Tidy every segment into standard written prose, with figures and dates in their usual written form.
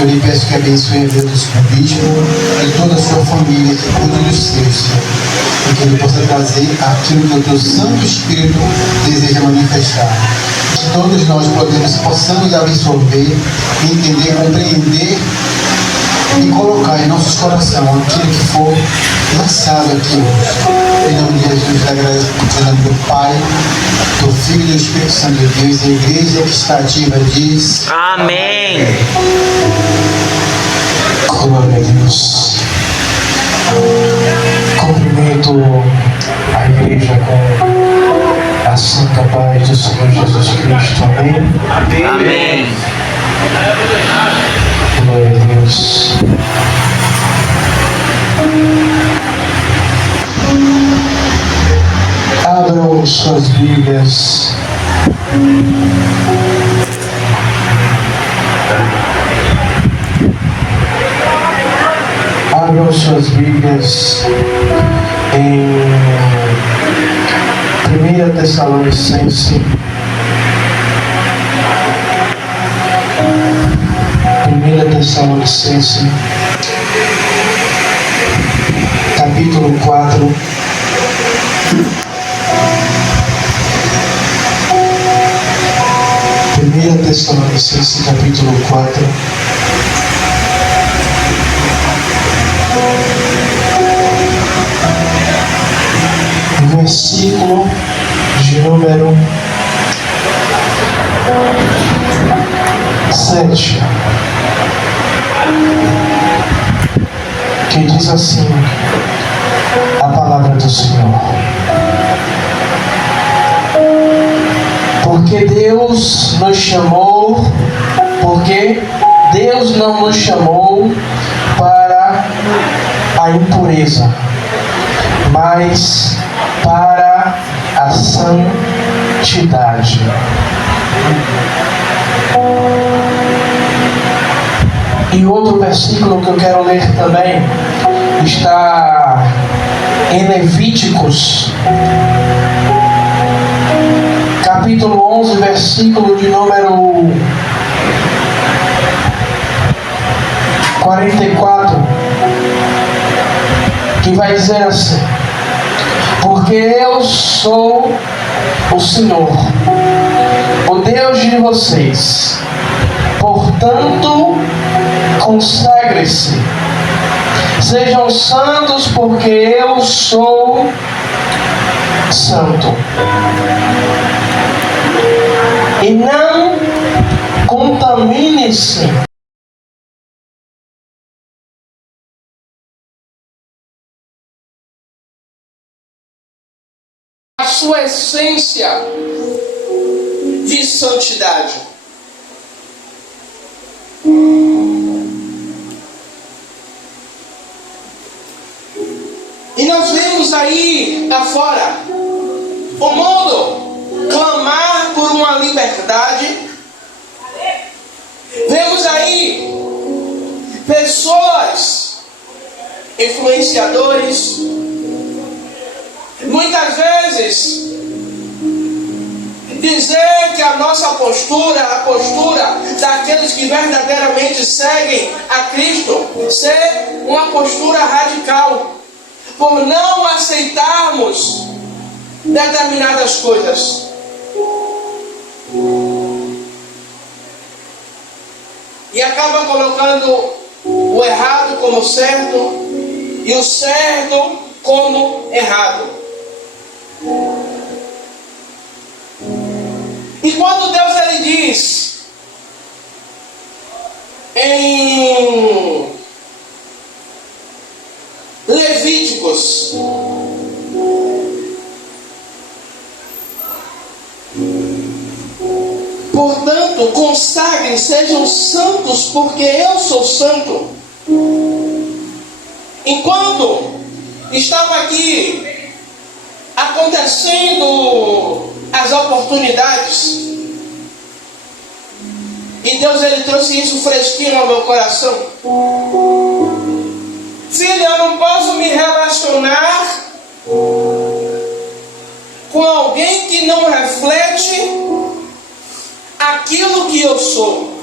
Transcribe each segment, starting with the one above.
Eu lhe peço que abençoe a vida do bispo e toda a sua família, que cuide dos seus, Senhor. E que ele possa trazer aquilo que o teu Santo Espírito deseja manifestar. Que todos nós possamos absorver, entender, compreender e colocar em nossos corações aquilo que for lançado aqui hoje. Em nome de Jesus, agradeço em nome do Pai, do Filho e do Espírito Santo de Deus. E a igreja que está ativa diz: Amém. Glória a Deus. Cumprimento a igreja com a santa paz do Senhor Jesus Cristo. Amém. Amém. Glória a Deus. Abram suas Bíblias. Abram suas Bíblias em 1 Tessalonicenses. 1 Tessalonicenses, capítulo 4. Primeira Tessalonicenses, capítulo 4. Versículo de número 7, que diz assim a palavra do Senhor: porque Deus não nos chamou para a impureza, mas para a santidade. E outro versículo que eu quero ler também está em Levíticos, capítulo 11, versículo de número 44, que vai dizer assim: porque eu sou o Senhor, o Deus de vocês, portanto, consagre-se, sejam santos, porque eu sou santo. E não contamine-se a sua essência de santidade. E nós vemos aí afora o mundo clamar por uma liberdade. Vemos aí pessoas, influenciadores, muitas vezes dizer que a nossa postura, a postura daqueles que verdadeiramente seguem a Cristo, ser uma postura radical, por não aceitarmos determinadas coisas. E acaba colocando o errado como certo e o certo como errado. E quando Deus ele diz em Levíticos, portanto, consagrem, sejam santos, porque eu sou santo. Enquanto estava aqui acontecendo as oportunidades, e Deus ele trouxe isso fresquinho ao meu coração. Filho, eu não posso me relacionar com alguém que não reflete aquilo que eu sou.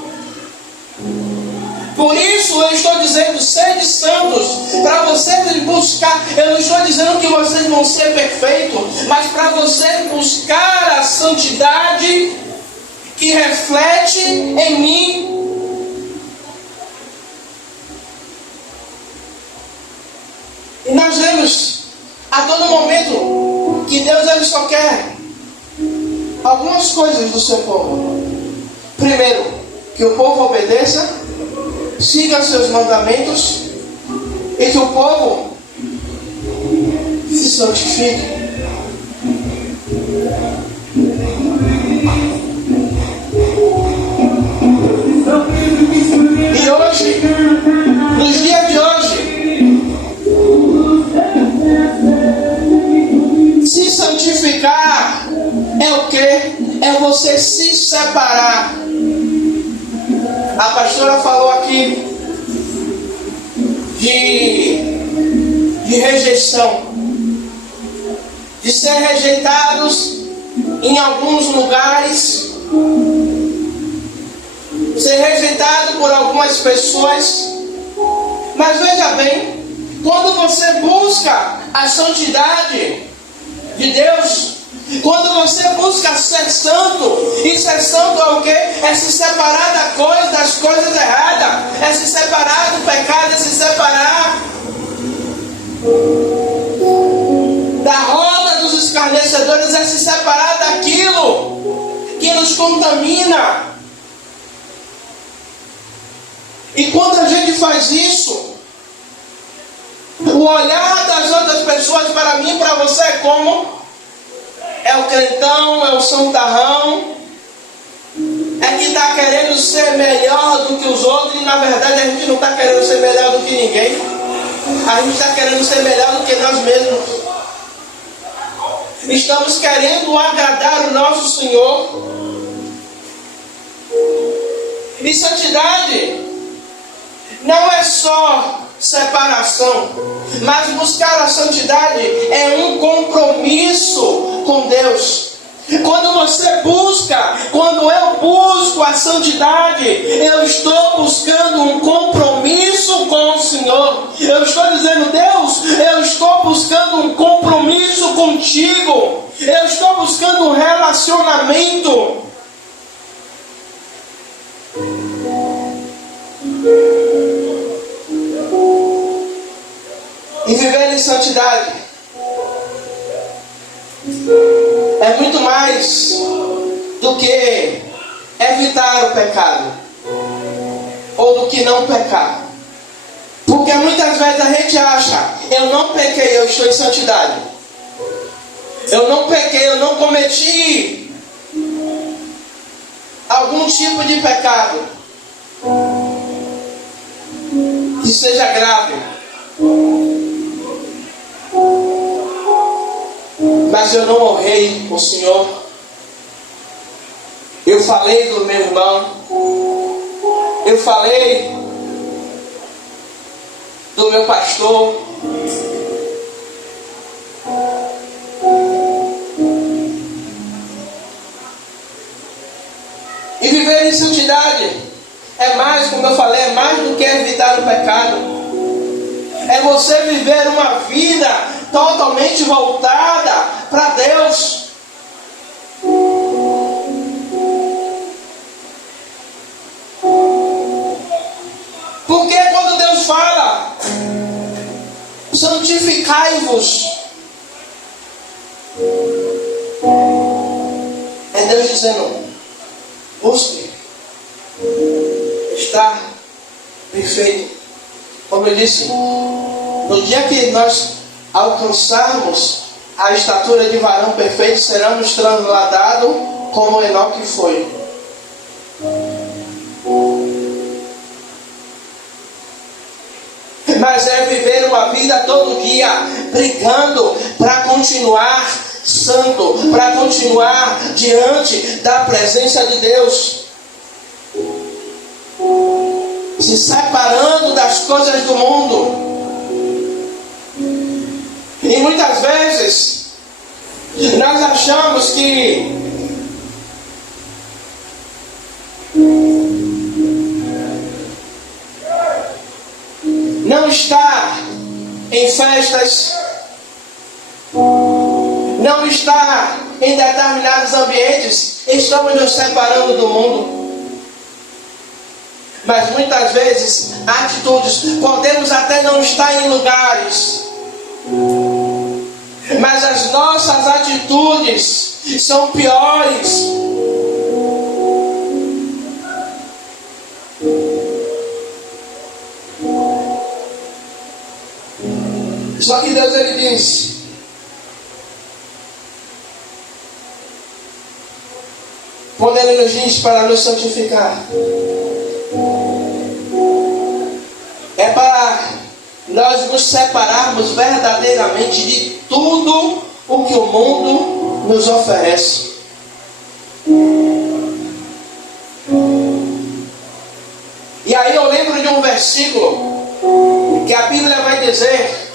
Por isso eu estou dizendo, sede santos, para vocês buscar. Eu não estou dizendo que vocês vão ser perfeitos, mas para vocês buscar a santidade que reflete em mim. E nós vemos a todo momento que Deus ele só quer algumas coisas do seu povo. Primeiro, que o povo obedeça, siga seus mandamentos e que o povo se santifique. E hoje, nos dias de hoje, se santificar é o que? É você se separar. A pastora falou aqui de rejeição, de ser rejeitados em alguns lugares, ser rejeitado por algumas pessoas. Mas veja bem, quando você busca a santidade de Deus, quando você busca ser santo, e ser santo é o quê? É se separar das coisas erradas, é se separar do pecado, é se separar da roda dos escarnecedores, é se separar daquilo que nos contamina. E quando a gente faz isso, o olhar das outras pessoas para mim e para você é como? É o crentão, é o santarrão, é que está querendo ser melhor do que os outros, e na verdade a gente não está querendo ser melhor do que ninguém. A gente está querendo ser melhor do que nós mesmos. Estamos querendo agradar o nosso Senhor. E santidade não é só separação, mas buscar a santidade é um compromisso com Deus. Quando você busca, quando eu busco a santidade, eu estou buscando um compromisso com o Senhor. Eu estou dizendo, Deus, eu estou buscando um compromisso contigo. Eu estou buscando um relacionamento. E viver em santidade é muito mais do que evitar o pecado ou do que não pecar. Porque muitas vezes a gente acha, eu não pequei, eu estou em santidade. Eu não pequei, eu não cometi algum tipo de pecado que seja grave. Mas eu não honrei o Senhor. Eu falei do meu irmão. Eu falei do meu pastor. E viver em santidade é mais, como eu falei, é mais do que evitar o pecado. É você viver uma vida totalmente voltada para Deus. Porque quando Deus fala, santificai-vos, é Deus dizendo, busque estar perfeito. Como eu disse, no dia que nós alcançarmos a estatura de varão perfeito, seremos transladados como Enoque foi. Mas é viver uma vida todo dia brigando para continuar santo, para continuar diante da presença de Deus, se separando das coisas do mundo. E muitas vezes nós achamos que em festas, não estar em determinados ambientes, estamos nos separando do mundo. Mas muitas vezes, atitudes, podemos até não estar em lugares, mas as nossas atitudes são piores. Só que Deus, Ele diz: quando Ele nos diz para nos santificar, é para nós nos separarmos verdadeiramente de tudo o que o mundo nos oferece. E aí eu lembro de um versículo que a Bíblia vai dizer: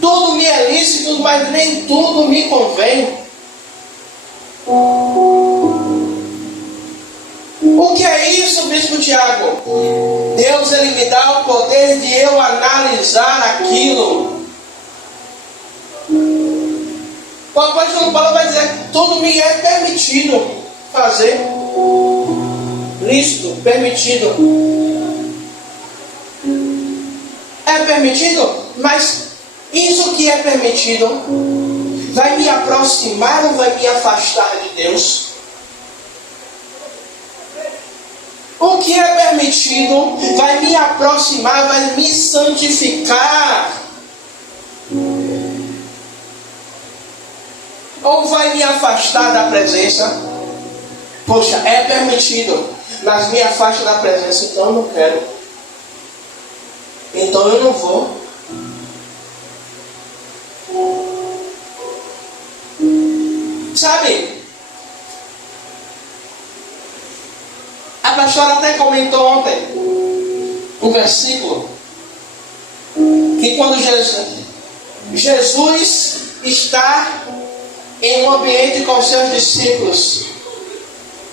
tudo me é lícito, mas nem tudo me convém. O que é isso, Bispo Tiago? Deus, Ele me dá o poder de eu analisar aquilo. O apóstolo Paulo vai dizer: tudo me é permitido fazer. Lícito, permitido. É permitido, mas isso que é permitido vai me aproximar ou vai me afastar de Deus? O que é permitido vai me aproximar, vai me santificar, ou vai me afastar da presença? Poxa, é permitido, mas me afasta da presença, então eu não quero. Então eu não vou. Sabe? A pastora até comentou ontem um versículo que quando Jesus está em um ambiente com seus discípulos,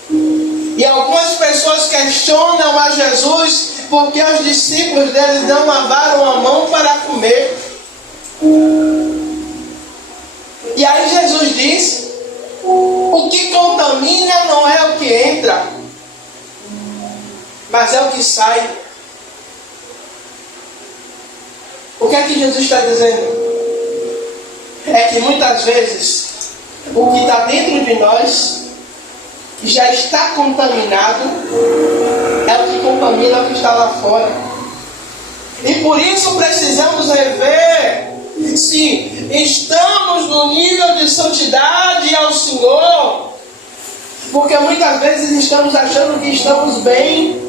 e algumas pessoas questionam a Jesus porque os discípulos dele não lavaram a mão para comer. E aí Jesus diz: o que contamina não é o que entra, mas é o que sai. O que é que Jesus está dizendo? É que muitas vezes o que está dentro de nós já está contaminado, é o que contamina o que está lá fora. E por isso precisamos rever se estamos no nível de santidade ao Senhor, porque muitas vezes estamos achando que estamos bem.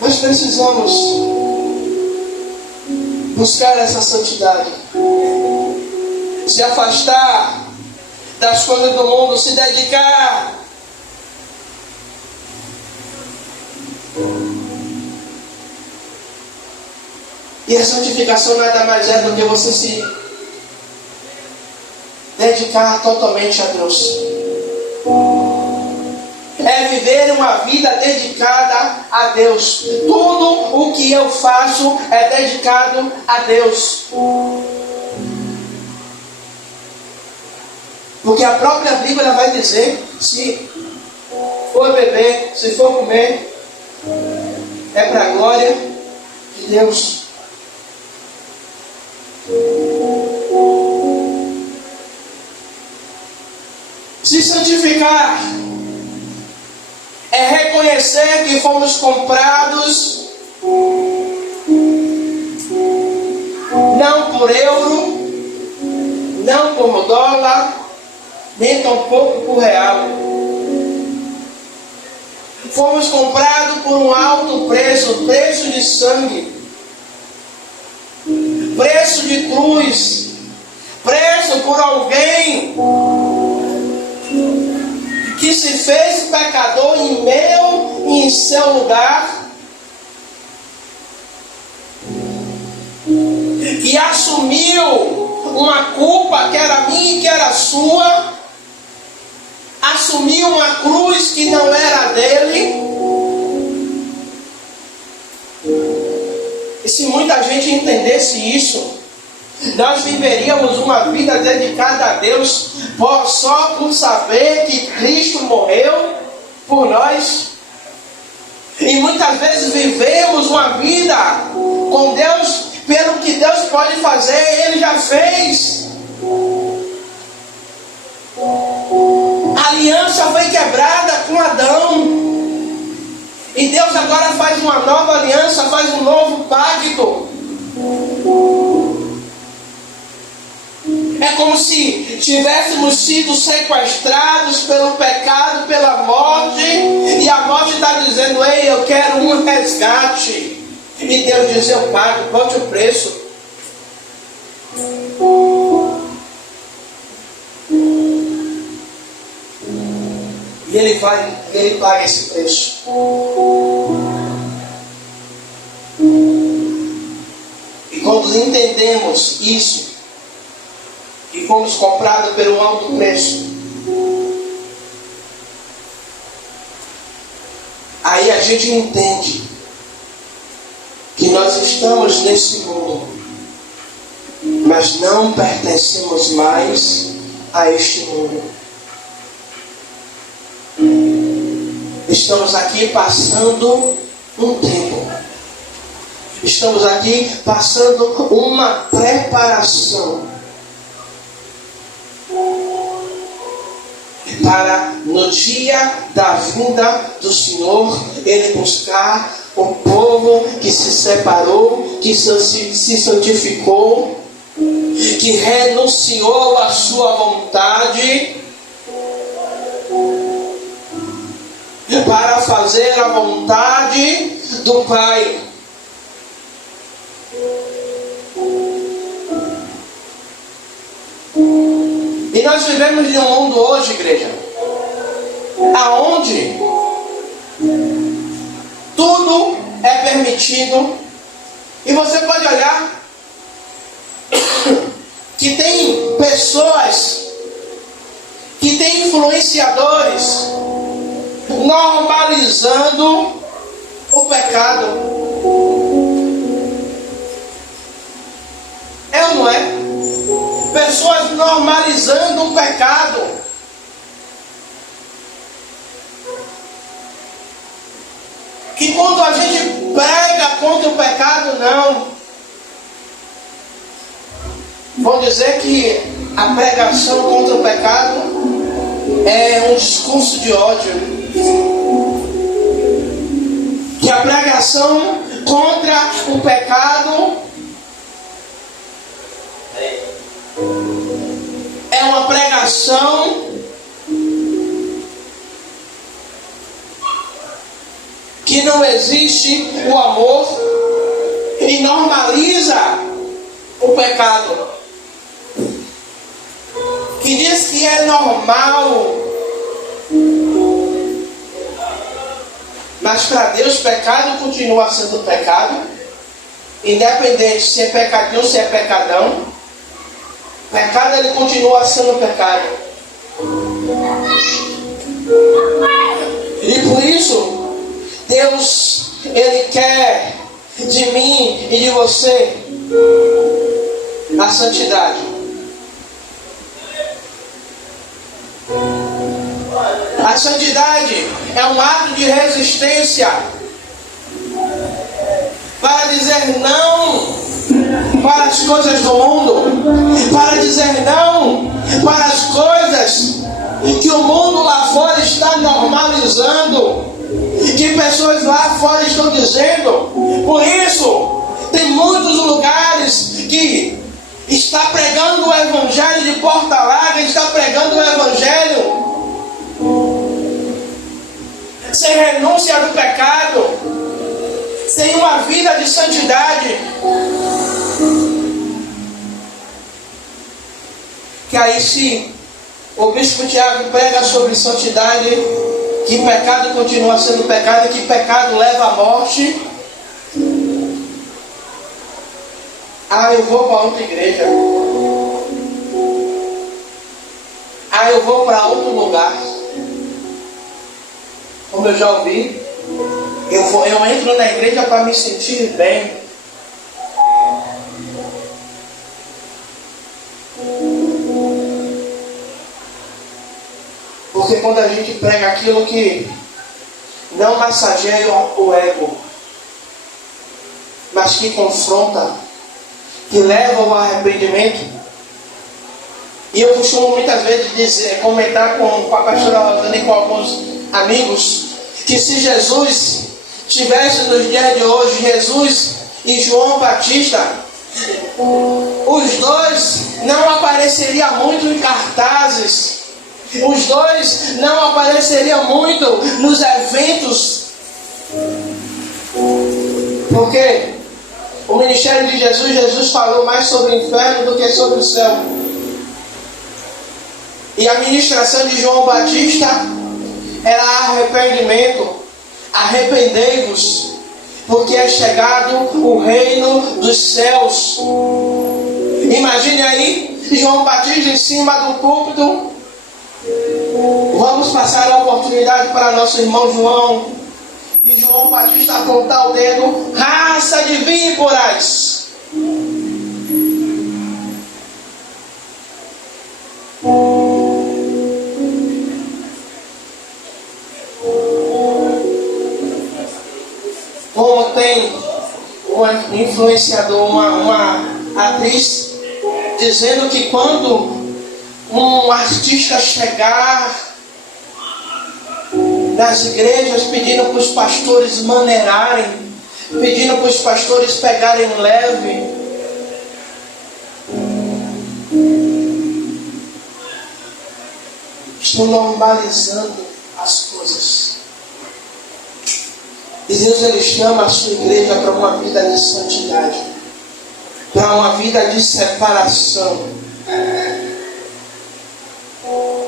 Nós precisamos buscar essa santidade, se afastar das coisas do mundo, se dedicar. E a santificação nada mais é do que você se dedicar totalmente a Deus. É viver uma vida dedicada a Deus. Tudo o que eu faço é dedicado a Deus. Porque a própria Bíblia vai dizer: se for beber, se for comer, é para a glória de Deus. Se santificar é reconhecer que fomos comprados não por euro, não por dólar, nem tampouco por real. Fomos comprados por um alto preço, preço de sangue, preço de cruz, preço por alguém que se fez pecador em meu e em seu lugar, que assumiu uma culpa que era minha e que era sua, assumiu uma cruz que não era dele, Se muita gente entendesse isso, nós viveríamos uma vida dedicada a Deus só por saber que Cristo morreu por nós. E muitas vezes vivemos uma vida com Deus pelo que Deus pode fazer, Ele já fez. A aliança foi quebrada com Adão. E Deus agora faz uma nova aliança, faz um novo pacto. É como se tivéssemos sido sequestrados pelo pecado, pela morte, e a morte está dizendo: ei, eu quero um resgate. E Deus diz: eu pago, bote o preço. E Ele paga esse preço. E quando entendemos isso, que fomos comprados pelo alto preço, aí a gente entende que nós estamos nesse mundo, mas não pertencemos mais a este mundo. Estamos aqui passando um tempo. Estamos aqui passando uma preparação para no dia da vinda do Senhor Ele buscar o povo que se separou, que se santificou, que renunciou à sua vontade, para fazer a vontade do Pai. E nós vivemos em um mundo hoje, igreja, aonde tudo é permitido. E você pode olhar que tem pessoas, que tem influenciadores normalizando o pecado. É ou não é? Pessoas normalizando o pecado. Que quando a gente prega contra o pecado, não. Vão dizer que a pregação contra o pecado é um discurso de ódio. Que a pregação contra o pecado é uma pregação que não existe o amor e normaliza o pecado. Que diz que é normal. Mas para Deus pecado continua sendo pecado. Independente se é pecadinho ou se é pecadão. Pecado ele continua sendo pecado. E por isso Deus Ele quer de mim e de você a santidade. A santidade é um ato de resistência para dizer não para as coisas do mundo, para dizer não para as coisas que o mundo lá fora está normalizando, que pessoas lá fora estão dizendo. Por isso, tem muitos lugares que está pregando o evangelho de Porto Alegre, está pregando o evangelho sem renúncia do pecado, sem uma vida de santidade. Que aí se o bispo Tiago prega sobre santidade, que pecado continua sendo pecado, que pecado leva à morte. Eu vou para outra igreja. Eu vou para outro lugar. Como eu já ouvi, eu entro na igreja para me sentir bem. Porque quando a gente prega aquilo que não massageia o ego, mas que confronta, que leva ao arrependimento. E eu costumo muitas vezes comentar com a pastora Rosana e com alguns amigos, que se Jesus tivesse nos dias de hoje, Jesus e João Batista, os dois não apareceriam muito em cartazes, os dois não apareceriam muito nos eventos, porque o ministério de Jesus falou mais sobre o inferno do que sobre o céu. E a ministração de João Batista era arrependimento. Arrependei-vos, porque é chegado o reino dos céus. Imagine aí, João Batista em cima do púlpito. Vamos passar a oportunidade para nosso irmão João. E João Batista apontar o dedo: raça de víboras. Como tem uma influenciador, uma atriz, dizendo que quando um artista chegar nas igrejas pedindo para os pastores maneirarem, pedindo para os pastores pegarem leve, estão normalizando as coisas. E Deus, Ele chama a sua igreja para uma vida de santidade, para uma vida de separação.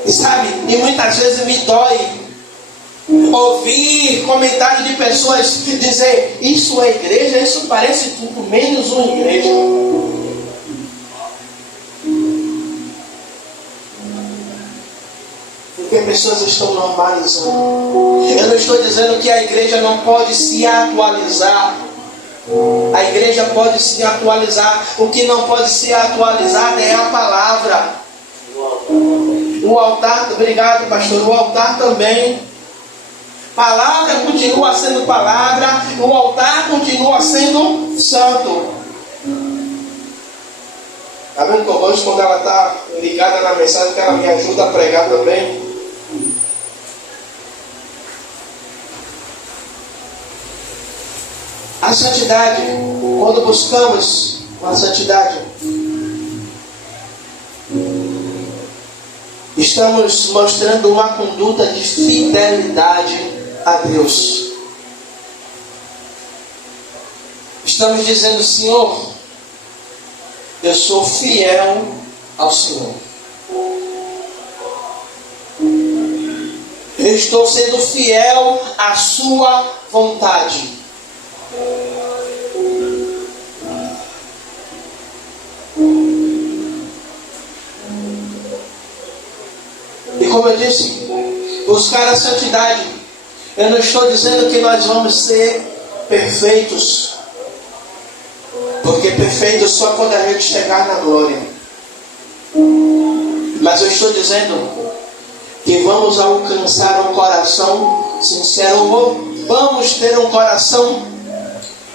E sabe, e muitas vezes me dói ouvir comentários de pessoas dizer: isso é igreja, isso parece tudo menos uma igreja. Porque pessoas estão normalizando. Eu não estou dizendo que a igreja não pode se atualizar. A igreja pode se atualizar. O que não pode ser atualizado é a palavra. O altar, obrigado pastor, o altar também. Palavra continua sendo palavra, o altar continua sendo santo. Está vendo que hoje, quando ela está ligada na mensagem, que ela me ajuda a pregar também? A santidade, quando buscamos a santidade, estamos mostrando uma conduta de fidelidade a Deus. Estamos dizendo: Senhor, eu sou fiel ao Senhor. Eu estou sendo fiel à sua vontade. E como eu disse, buscar a santidade, eu não estou dizendo que nós vamos ser perfeitos, porque perfeito só quando a gente chegar na glória. Mas eu estou dizendo que vamos alcançar um coração sincero, vamos ter um coração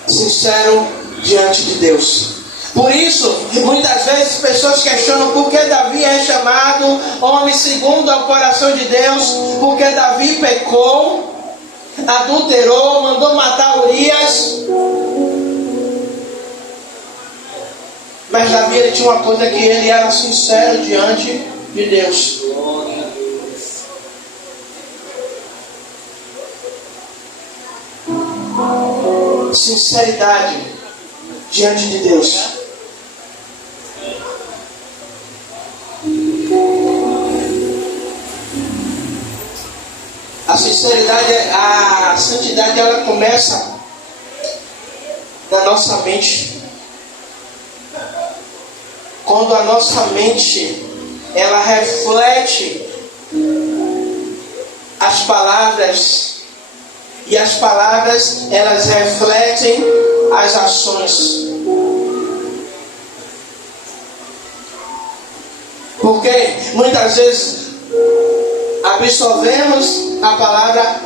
sincero diante de Deus. Por isso, muitas vezes pessoas questionam por que Davi é chamado homem segundo ao coração de Deus, porque Davi pecou, adulterou, mandou matar Urias. Mas Davi, ele tinha uma coisa, que ele era sincero diante de Deus. Sinceridade diante de Deus. A sinceridade, a santidade, ela começa na nossa mente. Quando a nossa mente, ela reflete as palavras, e as palavras, elas refletem as ações. Porque muitas vezes a absorvemos a palavra,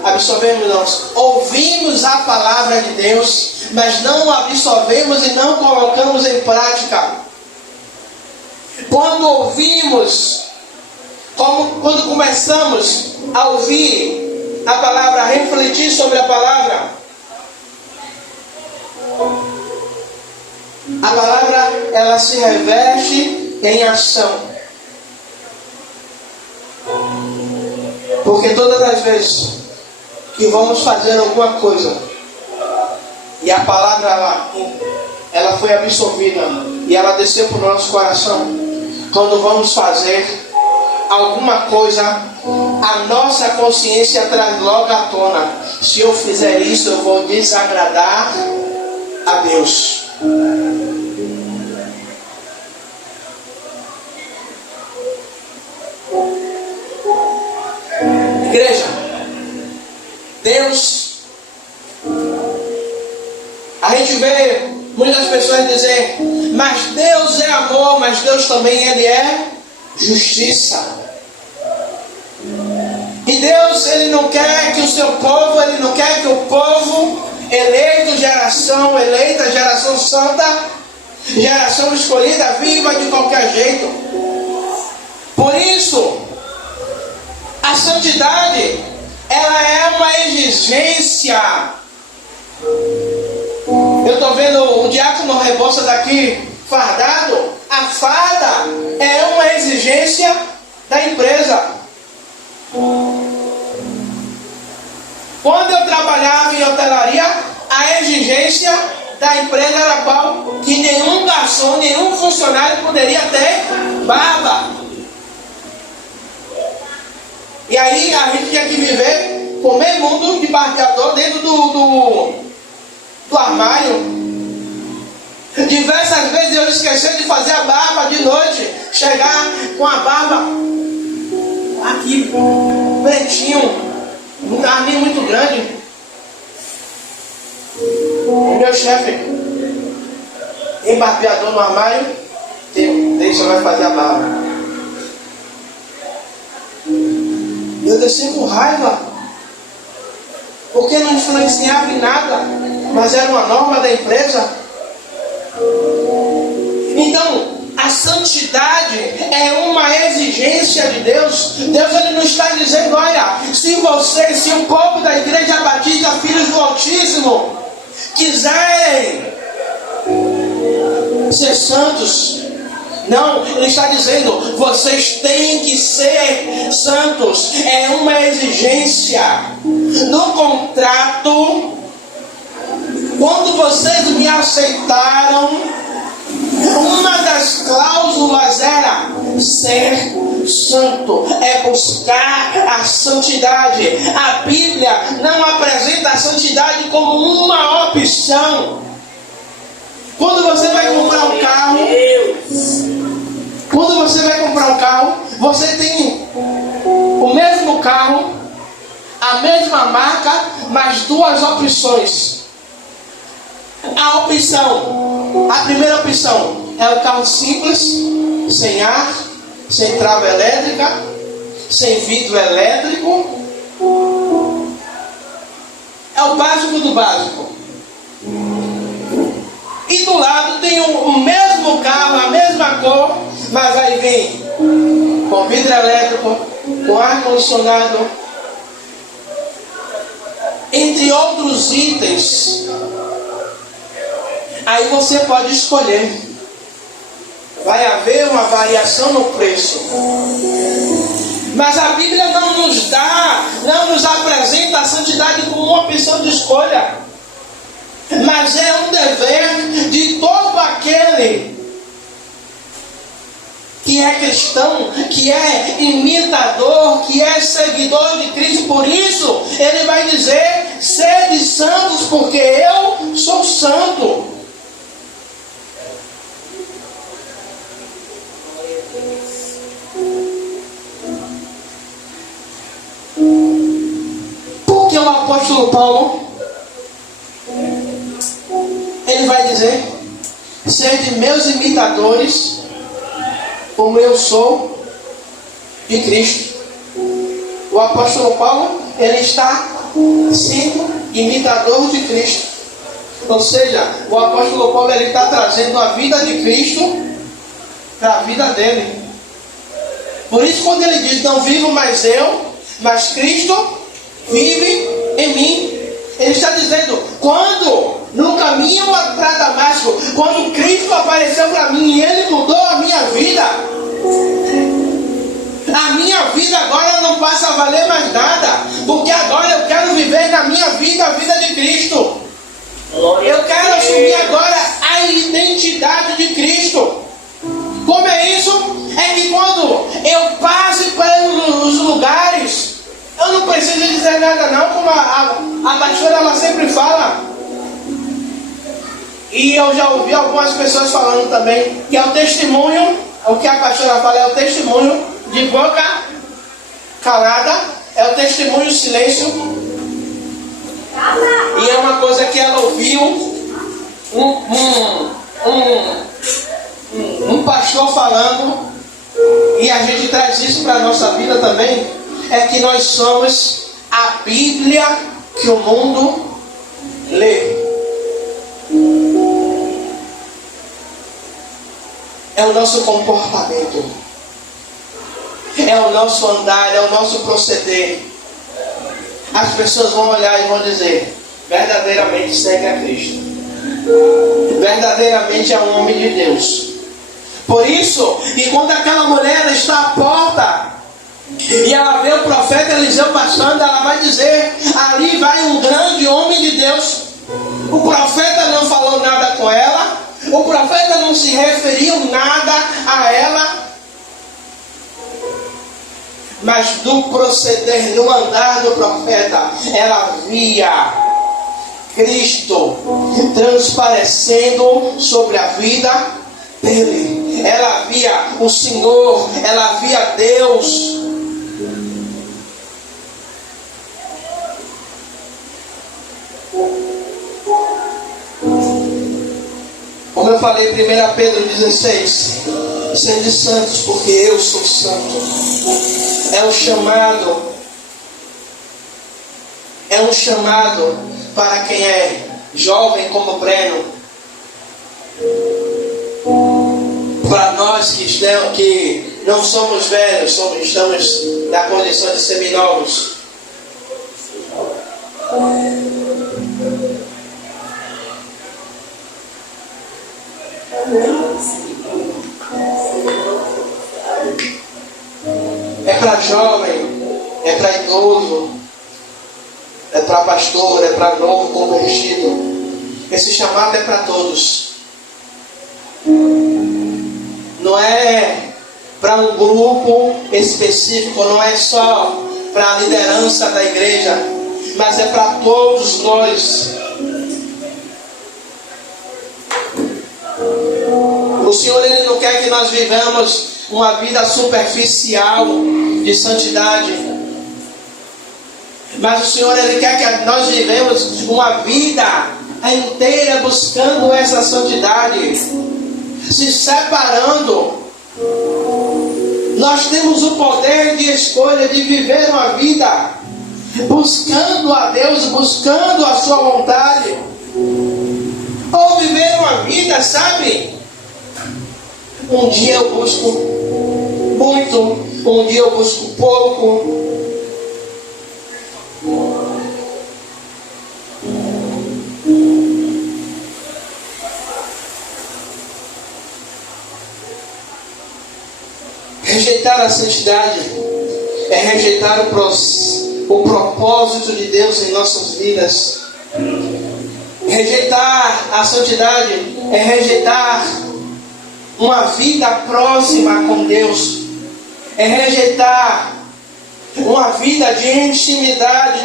ouvimos a palavra de Deus, mas não absorvemos e não colocamos em prática. Quando ouvimos, quando começamos a ouvir a palavra, a refletir sobre a palavra ela se reveste em ação. Porque todas as vezes que vamos fazer alguma coisa e a palavra ela foi absorvida e ela desceu para o nosso coração, quando vamos fazer alguma coisa, a nossa consciência traz logo à tona: se eu fizer isso, eu vou desagradar a Deus. Igreja, Deus, a gente vê muitas pessoas dizer, mas Deus é amor, mas Deus também Ele é justiça. E Deus, Ele não quer que o seu povo, Ele não quer que o povo eleita, geração santa, geração escolhida, viva de qualquer jeito. Por isso, a santidade, ela é uma exigência. Eu estou vendo o diácono Rebouça daqui fardado. A farda é uma exigência da empresa. Quando eu trabalhava em hotelaria, a exigência da empresa era qual? Que nenhum garçom, nenhum funcionário poderia ter barba. E aí a gente tinha que viver com meio mundo de barbeador dentro do armário. Diversas vezes eu esqueci de fazer a barba de noite, chegar com a barba aqui, pretinho, um carninho muito grande. O meu chefe, em barbeador no armário, tem só vai fazer a barba. Eu desci com raiva, porque não influenciava em nada, mas era uma norma da empresa. Então, a santidade é uma exigência de Deus. Deus, Ele não está dizendo, olha, se o povo da Igreja Batista, filhos do Altíssimo, quiserem ser santos, não, Ele está dizendo, vocês têm que ser santos. É uma exigência. No contrato, quando vocês me aceitaram, uma das cláusulas era ser santo, é buscar a santidade. A Bíblia não apresenta a santidade como uma opção. Quando você vai comprar um carro, você tem o mesmo carro, a mesma marca, mas duas opções. A primeira opção é o carro simples, sem ar, sem trava elétrica, sem vidro elétrico. É o básico do básico. E do lado tem o mesmo carro, a mesma cor, mas aí vem com vidro elétrico, com ar-condicionado, entre outros itens. Aí você pode escolher. Vai haver uma variação no preço. Mas a Bíblia não nos apresenta a santidade como uma opção de escolha. Mas é um dever de todo aquele que é cristão, que é imitador, que é seguidor de Cristo. Por isso, ele vai dizer, sede santos, porque eu sou santo. Porque o apóstolo Paulo, ele vai dizer, sede meus imitadores, como eu sou de Cristo. o apóstolo Paulo, ele está sendo imitador de Cristo. Ou seja, o apóstolo Paulo, ele está trazendo a vida de Cristo para a vida dele. Por isso, quando ele diz, não vivo mais eu, mas Cristo vive em mim. Ele está dizendo, quando no caminho para Damasco, quando Cristo apareceu para mim e ele mudou a minha vida agora não passa a valer mais nada, porque agora eu quero viver na minha vida a vida de Cristo. Eu quero assumir agora a identidade de Cristo. Como é isso? É que quando eu passe pelos lugares, eu não preciso dizer nada não, como a pastora ela sempre fala. E eu já ouvi algumas pessoas falando também, que é o testemunho, o que a pastora fala é o testemunho de boca calada, é o testemunho silêncio. E é uma coisa que ela ouviu um pastor falando, e a gente traz isso para a nossa vida também, é que nós somos a Bíblia que o mundo lê. É o nosso comportamento, é o nosso andar, é o nosso proceder. As pessoas vão olhar e vão dizer, verdadeiramente segue a Cristo, verdadeiramente é um homem de Deus. Por isso, e quando aquela mulher ela está à porta e ela vê o profeta Eliseu passando, ela vai dizer, ali vai um grande homem de Deus. O profeta não falou nada com ela, o profeta não se referiu nada a ela, mas do proceder, no andar do profeta, ela via Cristo transparecendo sobre a vida dele. Ela via o Senhor, ela via Deus. Como eu falei, 1 Pedro 16, sede santos, porque eu sou santo. É um chamado para quem é jovem como Breno, para nós que não somos velhos, estamos na condição de seminovos. É para jovem, é para idoso, é para pastor, é para novo convertido. Esse chamado é para todos. Não é para um grupo específico, não é só para a liderança da igreja, mas é para todos nós. O Senhor, Ele não quer que nós vivamos uma vida superficial de santidade, mas o Senhor, Ele quer que nós vivemos uma vida inteira buscando essa santidade, se separando. Nós temos o poder de escolha de viver uma vida buscando a Deus, buscando a sua vontade, ou viver uma vida, sabe? Um dia eu busco muito, um dia eu busco pouco. Rejeitar a santidade é rejeitar o propósito de Deus em nossas vidas. Rejeitar a santidade é rejeitar uma vida próxima com Deus. É rejeitar uma vida de intimidade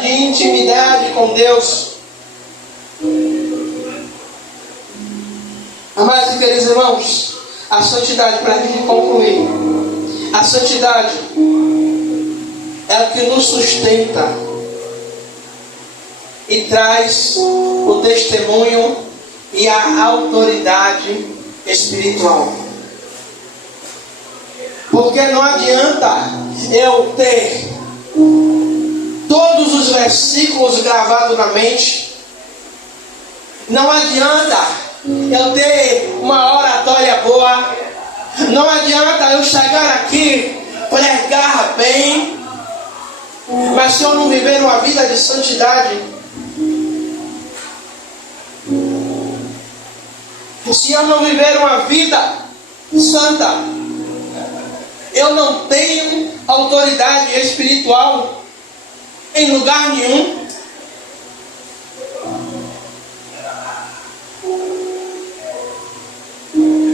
com Deus. Amados e queridos irmãos, a santidade, para a gente concluir, a santidade é o que nos sustenta e traz o testemunho e a autoridade espiritual. Porque não adianta eu ter todos os versículos gravados na mente. Não adianta eu ter uma oratória boa, não adianta eu chegar aqui, pregar bem, mas se eu não viver uma vida de santidade, se eu não viver uma vida santa, eu não tenho autoridade espiritual em lugar nenhum.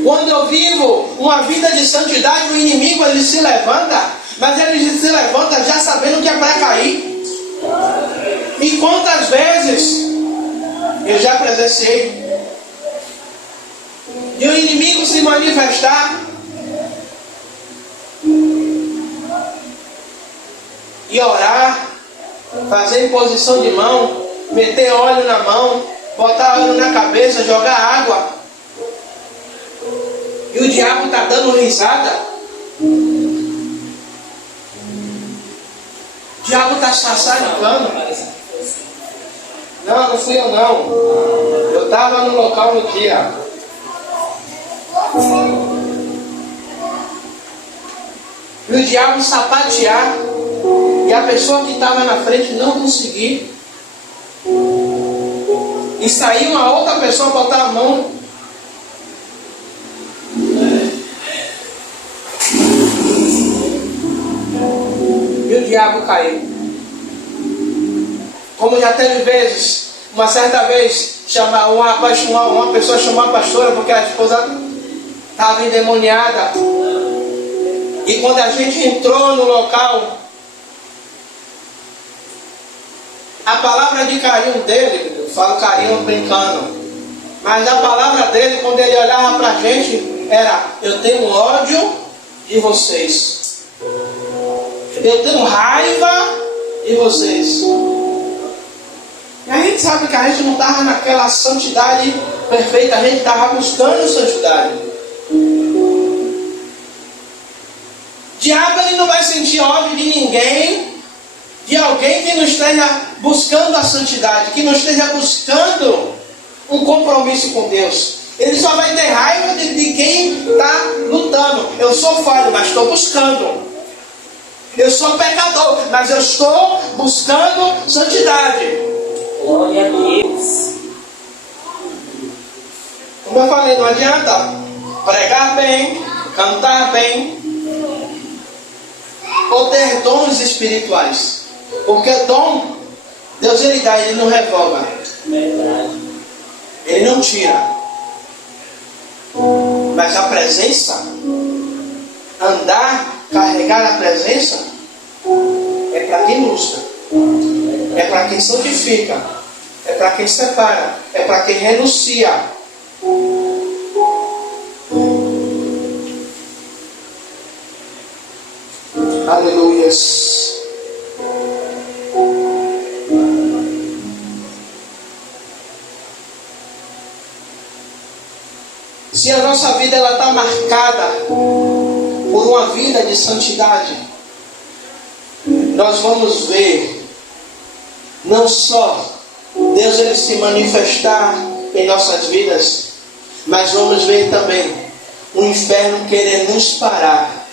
Quando eu vivo uma vida de santidade, o inimigo ele se levanta, mas ele se levanta já sabendo que é para cair. E quantas vezes eu já presenciei de o inimigo se manifestar e orar, fazer imposição de mão, meter óleo na mão, botar óleo na cabeça, jogar água, e o diabo está dando risada. O diabo está sassaricando. Não fui eu não. Eu estava no local no dia. E o diabo sapatear, e a pessoa que estava na frente não conseguir, e sair uma outra pessoa botar a mão. E o diabo caiu. Como já teve vezes, uma certa vez, uma pessoa chamou a pastora porque a esposa estava endemoniada. E quando a gente entrou no local, a palavra de carinho dele, eu falo carinho brincando, mas a palavra dele, quando ele olhava para a gente, era: eu tenho ódio de vocês. Eu tenho raiva de vocês. E a gente sabe que a gente não estava naquela santidade perfeita, a gente estava buscando santidade. O diabo ele não vai sentir ódio de ninguém, de alguém que não esteja buscando a santidade, que não esteja buscando um compromisso com Deus. Ele só vai ter raiva de quem está lutando. Eu sou falho, mas estou buscando. Eu sou pecador, mas eu estou buscando santidade. Glória a Deus. Como eu falei, não adianta pregar bem, cantar bem, ou ter dons espirituais. Porque dom, Deus ele dá, ele não revoga. Verdade. Ele não tira. Mas a presença, andar, carregar a presença, é para quem busca, é para quem santifica, é para quem separa, é para quem renuncia. Aleluias. Se a nossa vida está marcada por uma vida de santidade, nós vamos ver não só Deus ele se manifestar em nossas vidas, mas vamos ver também o inferno querer nos parar.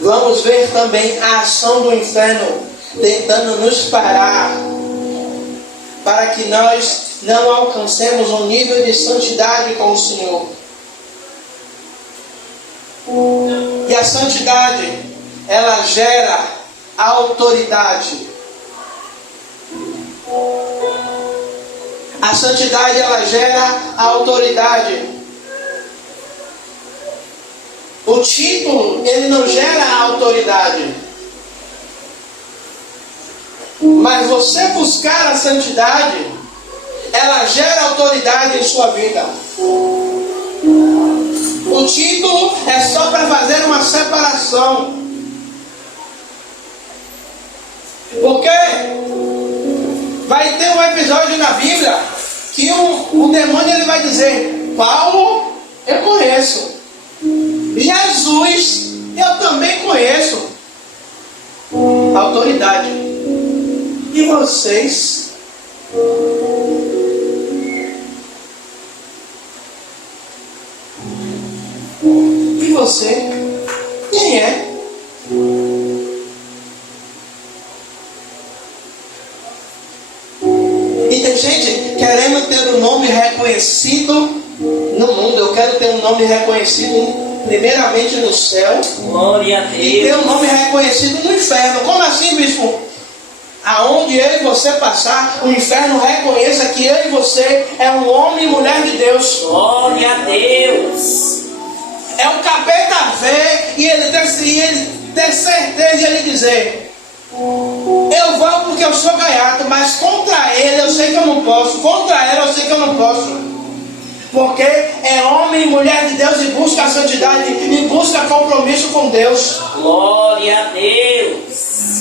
Vamos ver também a ação do inferno tentando nos parar, para que nós não alcancemos um nível de santidade com o Senhor. E a santidade, ela gera autoridade. A santidade, ela gera autoridade. O título, ele não gera autoridade. Mas você buscar a santidade, ela gera autoridade em sua vida. O título é só para fazer uma separação. Porque vai ter um episódio na Bíblia que o demônio ele vai dizer: Paulo, eu conheço. Jesus, eu também conheço. autoridade. E vocês? E você? Quem é? E tem gente querendo ter o nome reconhecido no mundo. Eu quero ter um nome reconhecido primeiramente no céu. Glória a Deus. E ter um nome reconhecido no inferno. Como assim, bispo? Aonde eu e você passar, o inferno reconheça que eu e você é um homem e mulher de Deus. Glória a Deus. É o capeta ver e ele ter certeza de ele dizer: eu vou porque eu sou gaiato, mas contra ele eu sei que eu não posso. Contra ela eu sei que eu não posso. Porque é homem e mulher de Deus e busca a santidade e busca compromisso com Deus. Glória a Deus.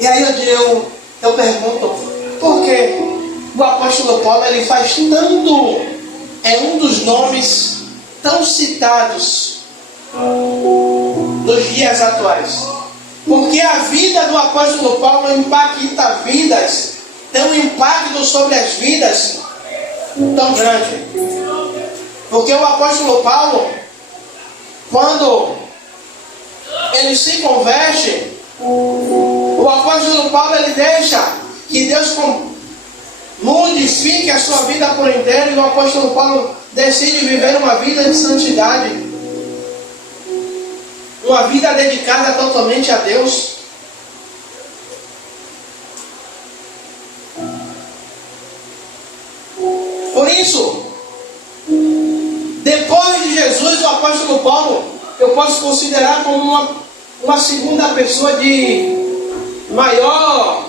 E aí eu pergunto, por que o apóstolo Paulo ele faz tanto, é um dos nomes tão citados nos dias atuais? Porque a vida do apóstolo Paulo impacta vidas, tem um impacto sobre as vidas tão grande. Porque o apóstolo Paulo, quando ele se converte, o apóstolo Paulo ele deixa que Deus modifique a sua vida por inteiro, e o apóstolo Paulo decide viver uma vida de santidade, uma vida dedicada totalmente a Deus. Por isso, depois de Jesus, o apóstolo Paulo eu posso considerar como uma segunda pessoa de maior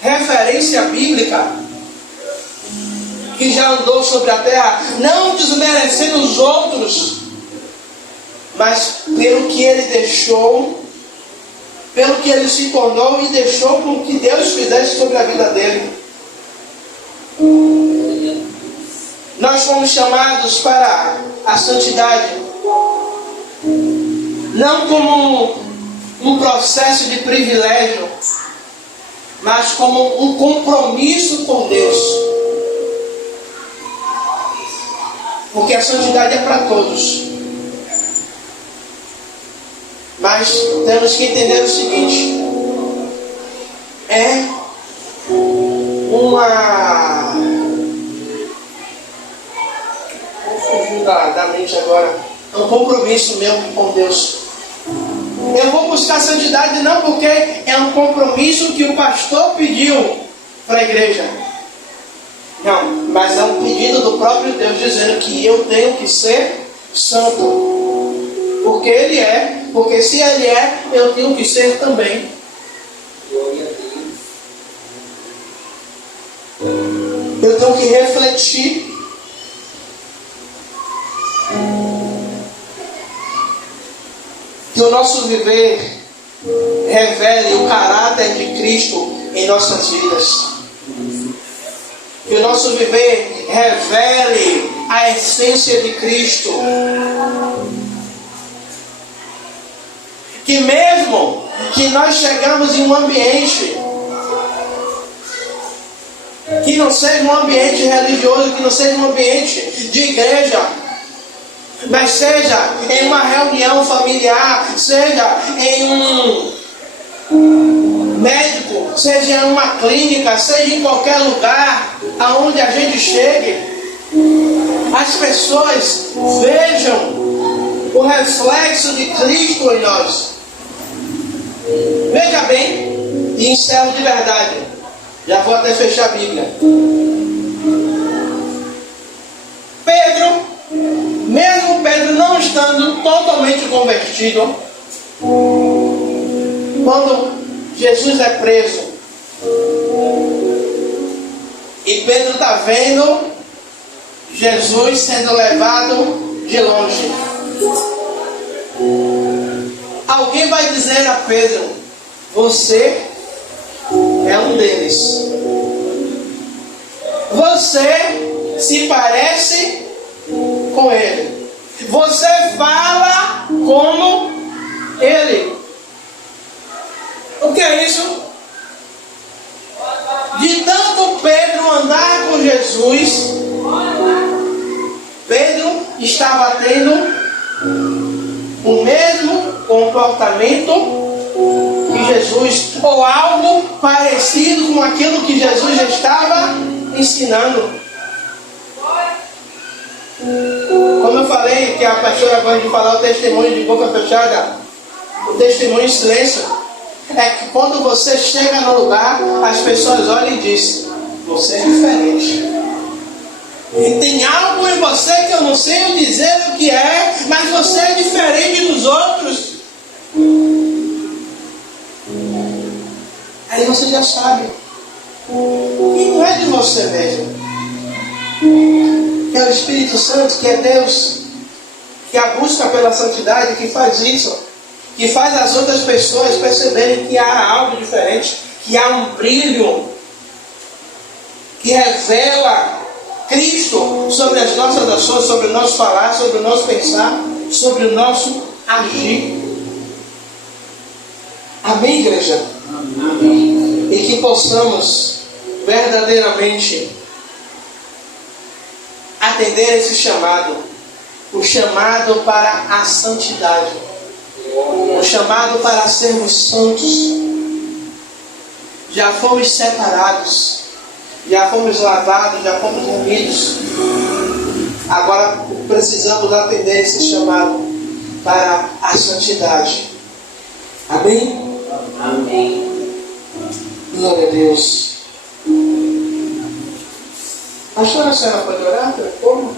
referência bíblica que já andou sobre a terra, não desmerecendo os outros, mas pelo que ele deixou, pelo que ele se tornou e deixou com que Deus fizesse sobre a vida dele. Nós fomos chamados para a santidade, não como um processo de privilégio, mas como um compromisso com Deus. Porque a santidade é para todos. Mas temos que entender o seguinte: é uma... Vou fugir da mente agora. É um compromisso meu com Deus. Eu vou buscar santidade não porque é um compromisso que o pastor pediu para a igreja. Não, mas é um pedido do próprio Deus dizendo que eu tenho que ser santo. Porque Ele é, porque se Ele é, eu tenho que ser também. Eu tenho que refletir. Que o nosso viver revele o caráter de Cristo em nossas vidas. Que o nosso viver revele a essência de Cristo. Que mesmo que nós chegamos em um ambiente que não seja um ambiente religioso, que não seja um ambiente de igreja, mas seja em uma reunião familiar, seja em um médico, seja em uma clínica, seja em qualquer lugar aonde a gente chegue, as pessoas vejam o reflexo de Cristo em nós. Veja bem, e encerro de verdade, já vou até fechar a Bíblia. Mesmo Pedro não estando totalmente convertido, quando Jesus é preso e Pedro está vendo Jesus sendo levado de longe, alguém vai dizer a Pedro: você é um deles, você se parece com Ele. Você fala como Ele. O que é isso? De tanto Pedro andar com Jesus, Pedro estava tendo o mesmo comportamento que Jesus, ou algo parecido com aquilo que Jesus já estava ensinando. Como eu falei, que a pastora gosta de falar o testemunho de boca fechada, o testemunho em silêncio, é que quando você chega no lugar, as pessoas olham e dizem: você é diferente. E tem algo em você que eu não sei dizer o que é, mas você é diferente dos outros. Aí você já sabe que não é de você mesmo, que é o Espírito Santo, que é Deus, que a busca pela santidade, que faz isso, que faz as outras pessoas perceberem que há algo diferente, que há um brilho que revela Cristo sobre as nossas ações, sobre o nosso falar, sobre o nosso pensar, sobre o nosso agir. Amém, igreja? Amém. E que possamos verdadeiramente atender esse chamado, o chamado para a santidade, o chamado para sermos santos. Já fomos separados, já fomos lavados, já fomos remidos. Agora precisamos atender esse chamado para a santidade. Amém? Amém. Glória a Deus. Pastor, a senhora pode orar? Como?